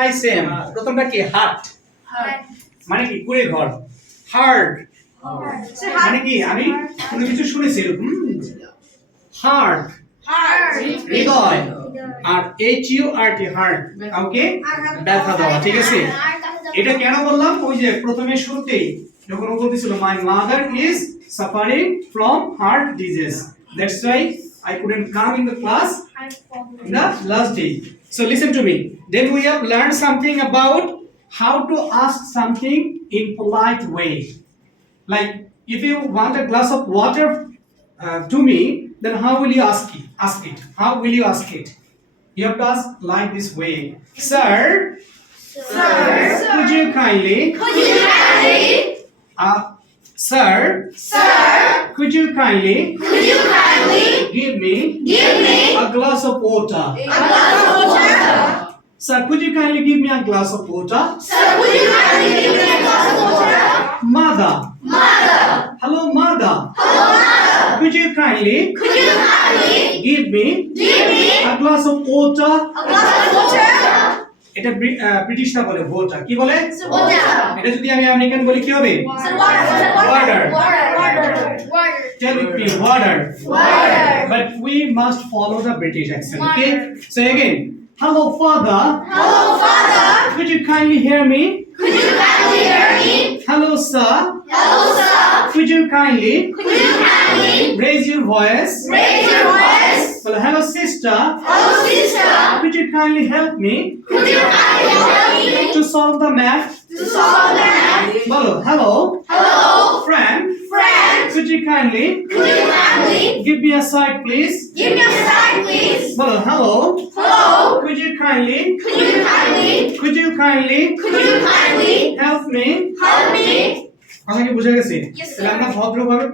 High same প্রথমটা কি? Heart মানে কি? কুড়ে ঘর। হার্ট মানে কি? আমি কোনো কিছু শুনেছি এরকম? হার্ট হৃদয়। আর H U R T hurt কাউকে? ব্যথা দেওয়া ঠিক আছে? এটা কেন বললাম? ওই যে প্রথমে শুরুতেই যখন ও বলতেছিল my mother is suffering from heart disease that's why I couldn't come in the class the last day. So listen to me. Then we have learned something about how to ask something in polite way. Like if you want a glass of water uh, to me, then how will you ask it? Ask it. How will you ask it? You have to ask like this way. Sir. Sir, could you kindly, uh, sir, sir, could you kindly? Could you kindly give me? Give me a glass of water? a glass of water? Sir, could you kindly give me a glass of water? Sir, could you kindly give me a glass of water? Mother. Mother. Hello, mother. Hello, mother. Could you kindly? Could you kindly give me? Give me a glass of water? A glass of water? আহ, ব্রিটিশরা বলে water কি বলে এটা যদি আমি American বলি কি হবে টেল with me water but we must follow the british accent okay so again hello father could you kindly hear me hello sir could you kindly raise your voice well hello sister could you kindly help me to solve the math Hello, hello, friend. Could you kindly give me a side, please? Give me a sign, please. Hello, hello. Hello. Could you kindly, Could you kindly, could you kindly could you kindly help me? help me? কথা কি বুঝে গেছে Yes, sir. তাহলে আমরা ভদ্রভাবে